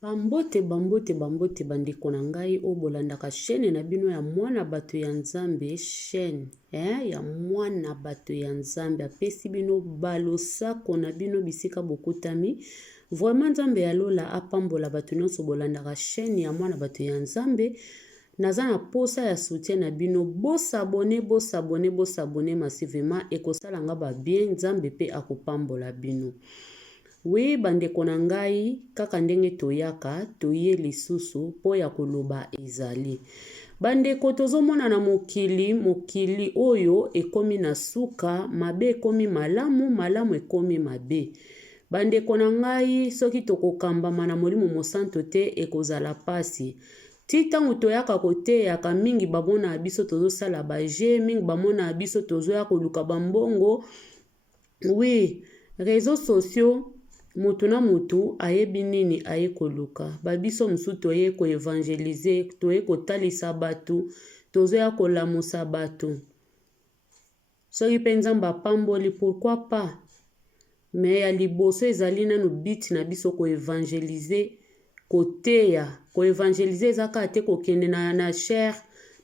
Bambote bandeko na ngai o bolandaka chaîne na bino ya mwana bato ya Nzambe chaîne ya mwana bato ya Nzambe apesi bino balosako na bino bisika bokutami vraiment Nzambe ya lola apambola bato nyonso bolandaka chaîne ya mwana bato ya Nzambe naza na posa ya soutien na bino bosabone massivement ekosala nga ba bien Nzambe pe akopambola bino. Oui, bandeko na ngai kaka ndenge toyaka toye lisusu po ya koloba ezali. Bandeko tozomona na mokili oyo ekomi na suka, mabe ekomi malamu ekomi mabe. Bandeko na ngai soki tokokambama na molimo mosanto te ekozala pasi. Ti ntango toyaka koteyaka mingi bamona biso tozosala baje, mingi bamona biso tozoya koluka bambongo. Oui, réseaux sociaux mutu na mutu ayebi nini aye koluka. Babiso msu toye ko evangelize, toye kotalisa batu, tozoya kolamusa batu. Soki pe Nzambe apamboli, pourquoi pas? Mais ya liboso ezali nanu biti na biso ko evangelize, koteya. Ko evangelize ezaka ate kokende na chair,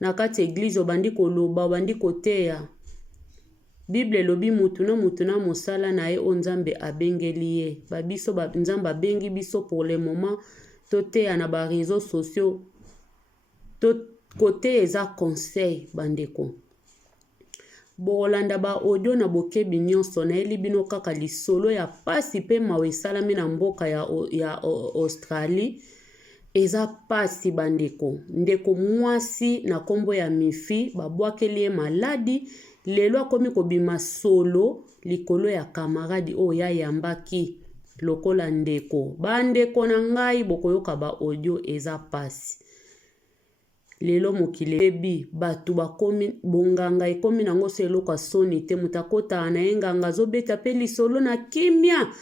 na kati église obandi koloba, obandi koteya. Bible lobi mutu na mosala na ye o Nzambe abengeli ye. Babiso Nzambe abengi biso pour le moment toteya na ba réseaux sociaux. Kote eza conseil bandeko. Bolanda ba audio na bokebi nyonso na eli bino kaka lisolo ya pasi pe mawe salami na mboka ya Australie. Eza pasi bandeko. Ndeko mwasi na kombo ya Mifi babwakeli ye maladi. Lelo akomi kobima solo likolo ya kamaradi o ya yambaki lokola ndeko. Bandeko na ngai bokoyoka ba audio eza pasi. Lelo mokili ebi batu bakomi bonganga ekomi nango seloko asoni te mutakota na enganga zobeta pe lisolo na kimia.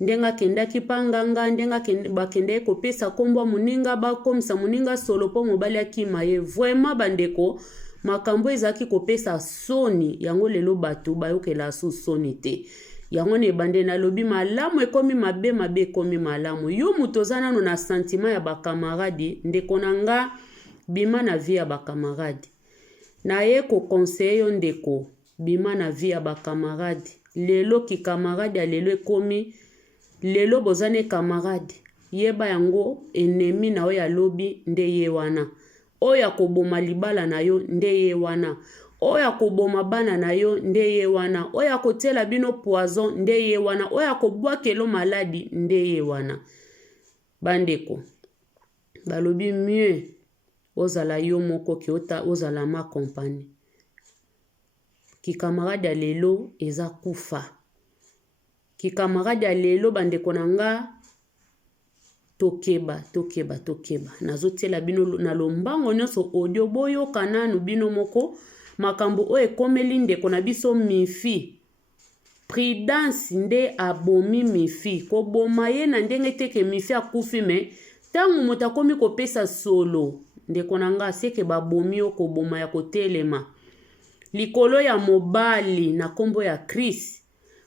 Ndenga kendaki panganga, ndenga bakende kopesa kombo muninga bakomisa muninga solo po mobali akima ye. Vraiment bandeko makambo ezaki kopesa soni yango lelo batu bayokela su soni te. Yango ne bande na lobi malamu ekomi mabe ekomi malamu. Yo mutozana no na sentiment ya bakamaradi ndeko nanga bima na vie ya bakamaradi. Na ye ko conseil ndeko bima na vie ya bakamaradi. Lelo ki kamaradi ya lelo ekomi lelo bozane kamaradi. Yeba yango enemi na oya lobi nde ye wana. Oya koboma libala na yo nde ye wana. Oya koboma bana na yo nde ye wana. Oya kotela bino poison nde ye wana. Oya kobwakelo maladi nde ye wana. Bandeko. Balobi mieux. Ozala yo moko ki ozala ma compagnie. Ki kamarade ya lelo eza kufa. Ki kamarade ya lelo bandeko nanga tokeba. Nazotela bino na lombango nyonso audio boyo kananu bino moko. Makambo o ekomeli ndeko na biso Mifi. Prudence nde abomi Mifi. Koboma ye na ndenge teke Mifi akufi me. Tangu motakomi kopesa solo. Ndeko nanga seke babomi yo koboma ya kotelema. Likolo ya mobali na kombo ya Chris.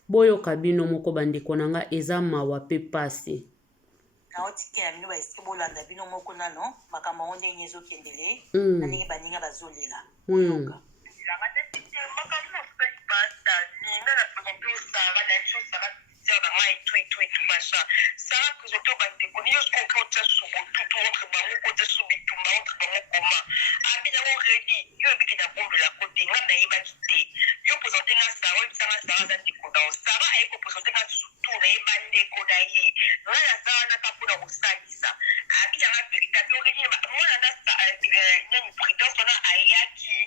Boyo kabino moko bandeko nanga eza mawa pe pasi. Na otike ya mino ba esibolanda bino moko nano makambo onde nyezo kendele na ningi baninga bazolela oyoka langa tete makambo na fukali pasta ninga na présenter Sara na chose Sara sœur na mai tout machin Sara présenter bande ko niyo ko ko tsa subo tout entre bango ko tsa subi tumba entre bango koma abina mo ready yo biki na bombe la côté nga na yeba kité yo présenter na Sara za ndiko na Sara ay ko présenter na tout na yeba ndeko na ye ngala Sara na kapuna kusalisa abina na vérité yo ready mwana na nyani prudence na ayaki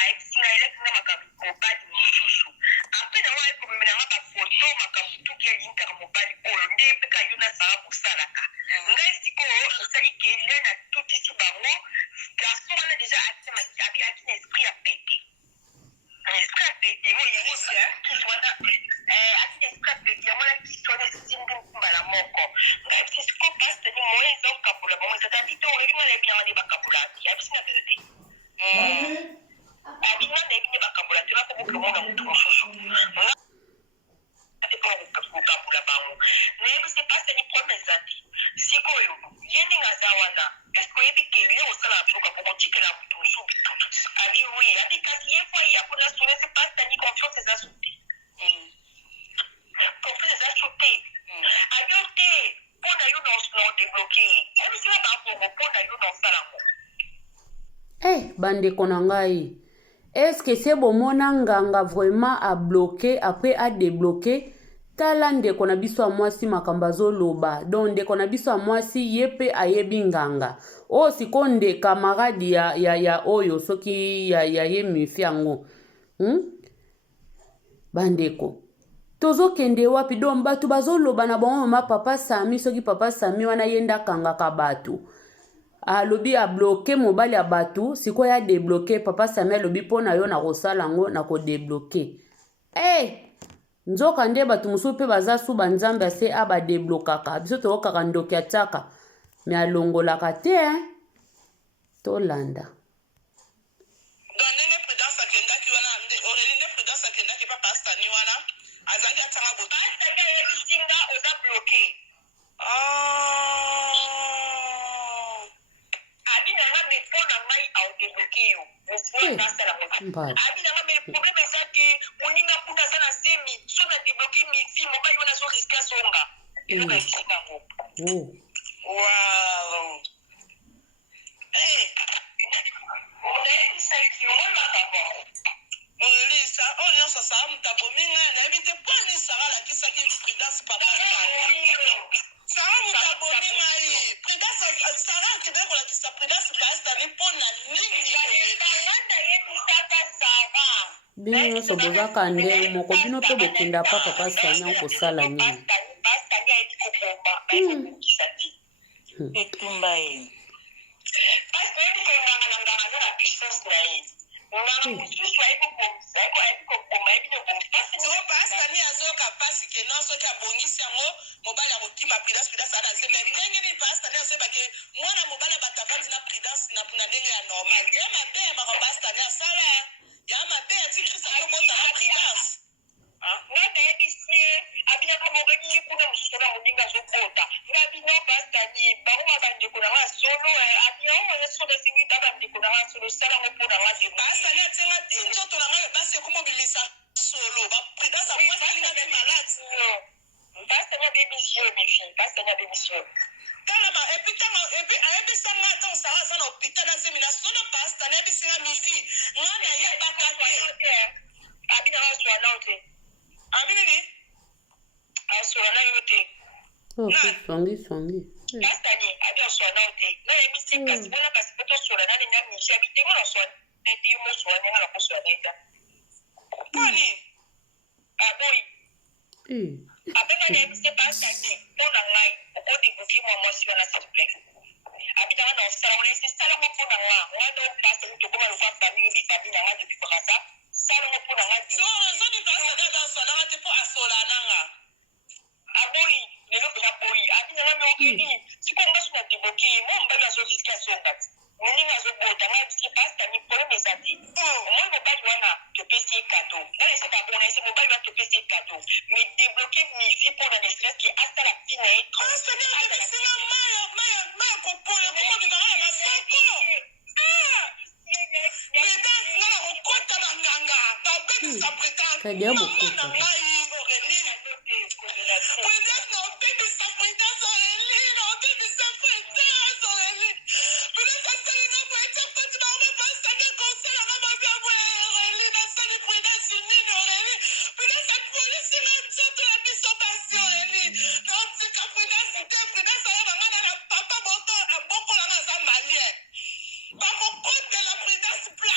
aexina elek na makambo badi mususu apena wa ko memena ba photo makambo tuki ya linka mobali oyo nde peka yo na Sara kusalaka ngai siko osali kele na tuti subango garçon wana déjà atima abi akina esprit à péter esprit à péter moi yango ça qui soit akina esprit à péter moi la qui soit simbu mbala moko ngai siko passe ni moi ils ont kapula bon ça t'a dit to ri moi les bien les bakapula ya bisina vérité abi moi les bien bakapula tu vas ko mo na mutu mususu kapula bango mais c'est pas ni promesse zati siko yo yene bandeko na ngai, est-ce que c'est bomona nganga vraiment a bloqué après a débloqué? Tala ndeko na biso ya mwasi makambo azoloba. Donc ndeko na biso ya mwasi ye pe ayebi nganga. O siko nde camarade ya oyo soki ya ye mifi yango. Bandeko. Tozo kende wapi don batu bazoloba na bango mama papa Sami soki papa Sami wana yenda kangaka batu. Alobi a bloqué mobile ya batu siko ya débloqué papa Sami alobi pona yo na kosala ngo na ko débloqué. Nzoka nde batu musu pe baza su banzambe ase aba déblokaka biso to kaka ndoki ataka me alongolaka te tolanda. Bino so bozaka nde moko bino pe bokenda pa papa Sami kosala nini. Songi.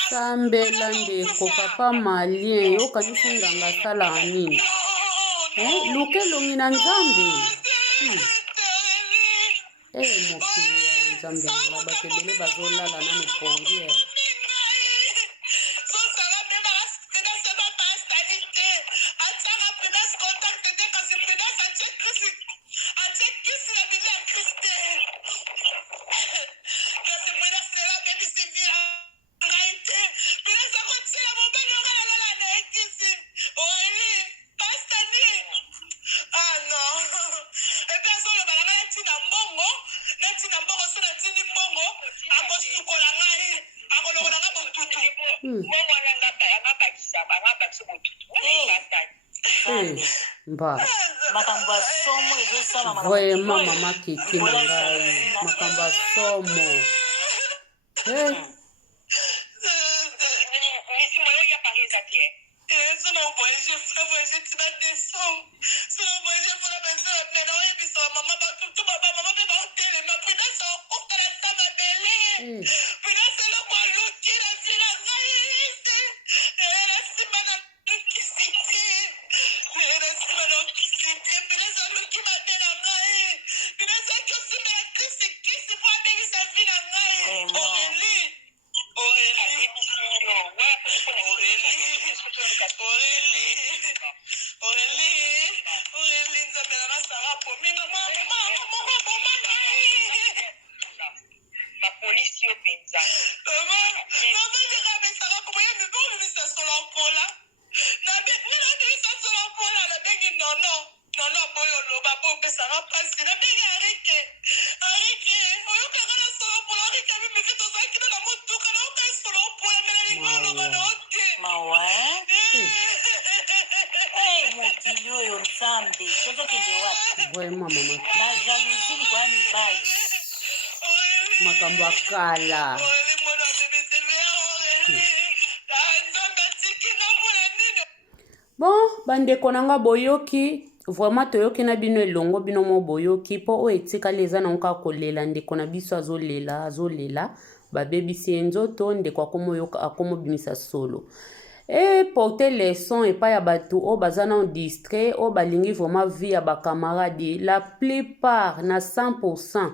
Sambela ndeko papa malien yo kanisi nganga sala nini luke longi na nzambe mokili ya nzambe nga bato ebele bazolala nano pongi Mba. Makambo ya somo ezosala Vraiment mama kiki na ngai. Makambo ya somo. Vraiment mama. Makambo ya kala. Bon, bandeko nanga boyoki, vraiment toyoki na bino elongo bino mo boyoki po o etikali eza na nka kolela ndeko na biso azolela babebisi nzoto ndeko akomo bimisa solo. Et porter leçon et pas ya batu o bazana distrait o balingi vraiment vie ya ba camarade la plupart na 100%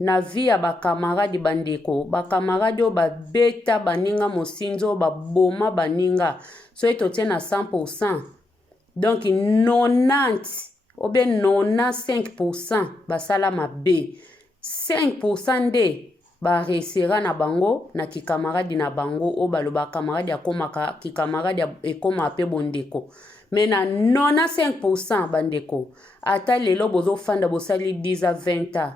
na vie ya ba camarade bandeko ba camarade o ba beta baninga mosinzo ba boma baninga so eto tient na 100% donc 90 ou bien 95% basala mabe 5% de ba resera na bango na ki camarade na bango o baloba camarade akomaka ki camarade ekoma pe bondeko mais na 95% bandeko ata lelo bozo fanda bosali 10 à 20 ans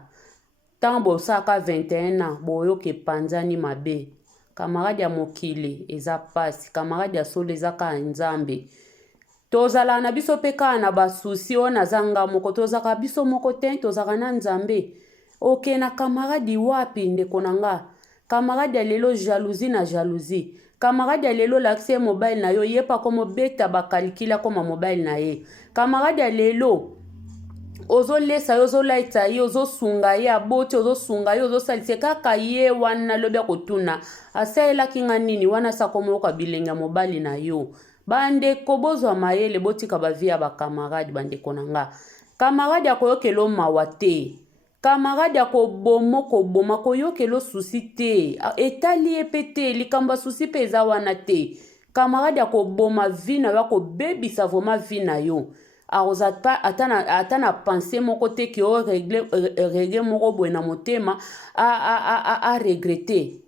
tant bosaka 21 ans boyoke panzani mabe camarade ya mokili eza pasi camarade ya solo eza ka nzambe tozala na biso peka na basusi o na zanga moko tozaka biso moko te tozaka na nzambe. Ok na camarade wapi ndeko nanga camarade ya lelo jalousie na jalousie camarade ya lelo l'accès mobile na yo yepa komo beta bakalikila koma mobile na ye camarade ya lelo ozo lesa yo ozo laita ye ozo sunga ye aboti ozo sunga ye ozo salise kaka ye wana lobi akotuna asaela kinga nini wana sakomo ka bilenga mobile na yo bandeko bozwa mayele botika bavia ba camarade bandeko nanga camarade akoyokelo mawa te camarade akoboma koboma koyokelo susi te etali epete likamba susi pe eza wana te camarade akoboma vi na yo akobebisa vraiment vi na yo ata na pensé moko te ki o regle moko boye na motema a regrete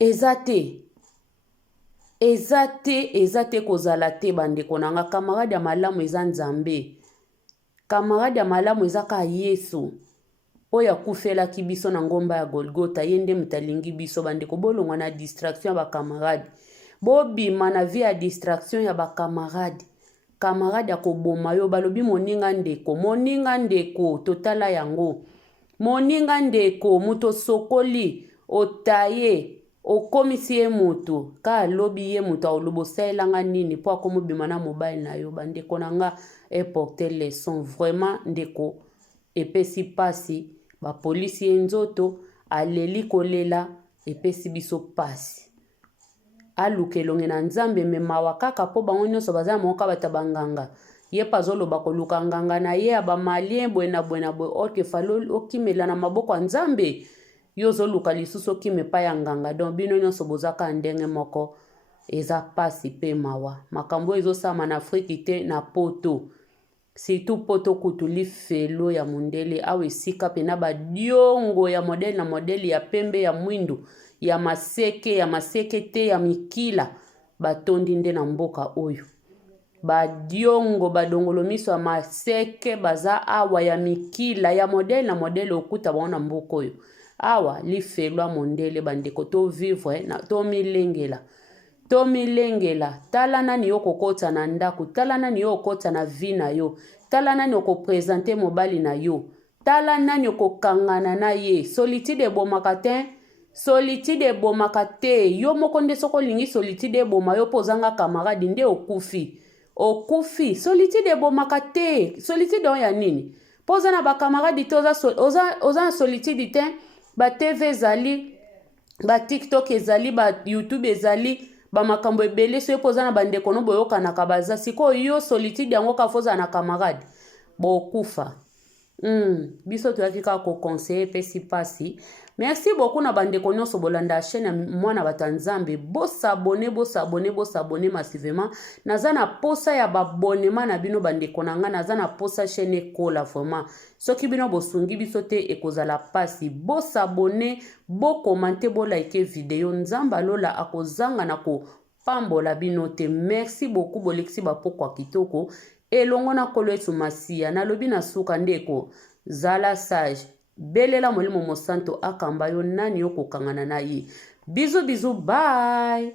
eza te kozala te bandeko nanga camarade ya malamu eza nzambe camarade ya malamu eza ka Yesu oyo akufelaki biso na ngomba ya Golgota ye nde mutalingi biso bandeko bolongwa na distraction ya bakamarade bobima na vie ya distraction ya bakamarade camarade akoboma yo balobi moninga ndeko totala yango moninga ndeko muto sokoli otaye okomisi ye mutu ka alobi ye mutu aolobo saelanga nini po akomobima na mobile na yo bandeko nanga eporter leçon vraiment ndeko epesi pasi bapolisi ye nzoto aleli kolela epesi biso pasi aluka elonge na nzambe me mawa kaka po bango nyonso bazala moka bata banganga ye pazoloba koluka nganga na ye abamalien bwena boye orke falo okimela na maboko ya nzambe yo zoluka lisusu okime pa ya nganga donc bino nyonso bozaka ndenge moko eza pasi pe mawa makambo ezosama na Afrique te na poto surtout poto kutu lifelo ya mundele awe esika pena badiongo ya modele na modele ya pembe ya mwindu ya maseke te ya mikila batondi nde na mboka oyo badiongo badongolo miso ya maseke baza awa ya mikila ya modele na modele okuta bango na mboka oyo awa lifelo ya mondele bandeko to vivre na to milengela tomilengela tala nani yo kokota na ndako tala nani yo kokota na vi na yo tala nani okopresente mobali na yo tala nani okokangana na ye solitude ebomaka te solitude ebomaka te yo moko nde soko olingi solitude eboma yo mpo ozanga kamaradi nde okufi solitude ebomaka te solitude oyo ya nini mpo oza na bakamaradi te oza na solitude te batv ezali batiktok ezali bayoutube ezali bamakambo ebele so yo mpo oza na bandeko no boyokanaka baza sikoyo yo solitude yango kafo ozala na kamarade bokufa biso toyaki kaka kokonseye epesi pasi merci beaucoup na bandeko nyonso bolanda chaîne ya mwana bato ya nzambe bosabone massivement naza na posa ya babonema na bino bandeko na nga naza na posa chaîne ekola vraiment soki bino bosungi biso te ekozala pasi bosabone bokomante bolike video nzambe alola akozanga na kopambola bino te merci beaucoup bolekisi bapokwa kitoko elongo na kolo etu masiya nalobi na suka ndeko zala sage belela molimo mosanto akamba yo nani yo kokangana na ye bizu bye